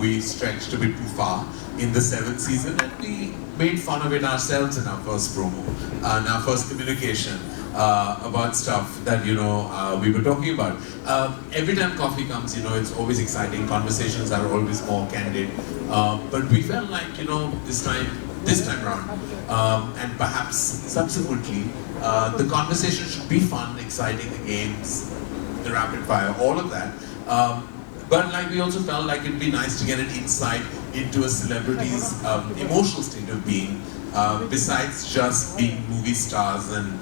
we stretched a bit too far in the 7th season, and we made fun of it ourselves in our first promo, in our first communication about stuff that we were talking about. Every time Koffee comes, it's always exciting. Conversations are always more candid, but we felt like this time around, and perhaps subsequently, the conversation should be fun, exciting, the games, the rapid fire, all of that. But we also felt like it'd be nice to get an insight into a celebrity's emotional state of being, besides just being movie stars and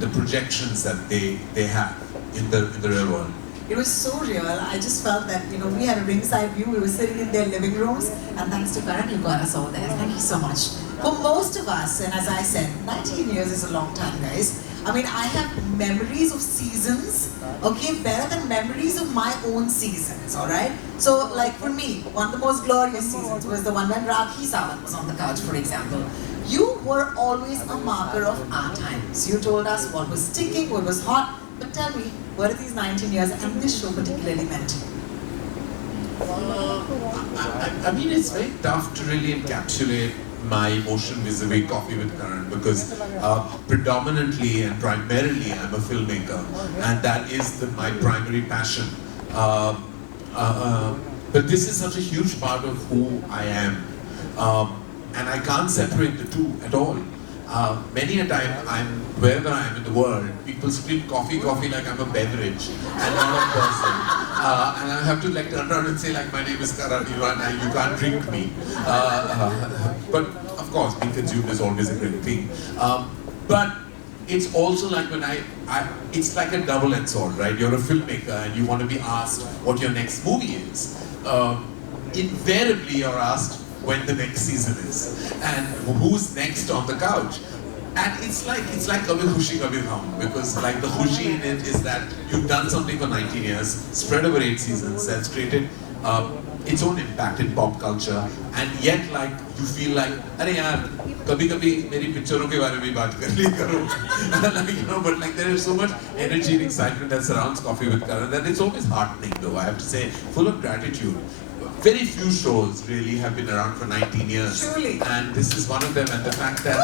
the projections that they have in the real world. It was so real. I just felt that, we had a ringside view. We were sitting in their living rooms, and thanks to Karan, you got us all there. Thank you so much. For most of us, and as I said, 19 years is a long time, guys. I mean, I have memories of seasons, okay, better than memories of my own seasons, all right? So, for me, one of the most glorious seasons was the one when Rakhi Sawant was on the couch, for example. You were always a marker of our times. You told us what was sticking, what was hot. But tell me, what are these 19 years and this show particularly meant to you? I mean, it's very tough to really encapsulate my emotion vis-a-vis Koffee with Karan, because predominantly and primarily I'm a filmmaker, and that is my primary passion. But this is such a huge part of who I am, and I can't separate the two at all. Many a time, wherever I am in the world, people scream coffee, coffee like I'm a beverage and not a person. And I have to turn around and say my name is Karan, and you can't drink me. But of course, being consumed is always a great thing. But it's also when it's like a double-edged sword, right? You're a filmmaker and you want to be asked what your next movie is. Invariably, you're asked when the next season is and who's next on the couch. And it's like Kabhi Khushi Kabhi Gham, because the khushi in it is that you've done something for 19 years, spread over 8 seasons, that's created its own impact in pop culture, and yet you feel like, "Arey yaar, kabhi meri picturon ke baare mein baat kar liya karo." But there is so much energy and excitement that surrounds Koffee with Karan that it's always heartening, though, I have to say, full of gratitude. Very few shows really have been around for 19 years. Truly. And this is one of them, and the fact that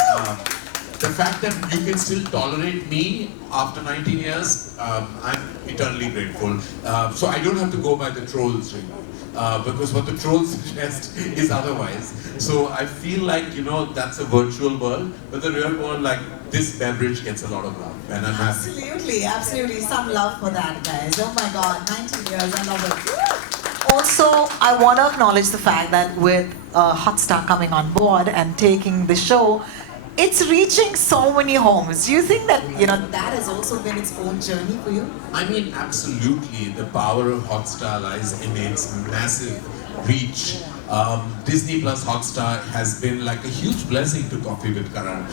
you can still tolerate me after 19 years, I'm eternally grateful. So I don't have to go by the trolls, really, because what the trolls suggest is otherwise. So I feel that's a virtual world, but the real world, this beverage gets a lot of love, and I'm happy. Absolutely, absolutely. Some love for that, guys. Oh my God, 19 years, I love it. Also, I want to acknowledge the fact that with Hotstar coming on board and taking the show, it's reaching so many homes. Do you think that, that has also been its own journey for you? I mean, absolutely. The power of Hotstar lies in its massive reach. Disney Plus Hotstar has been a huge blessing to Koffee with Karan.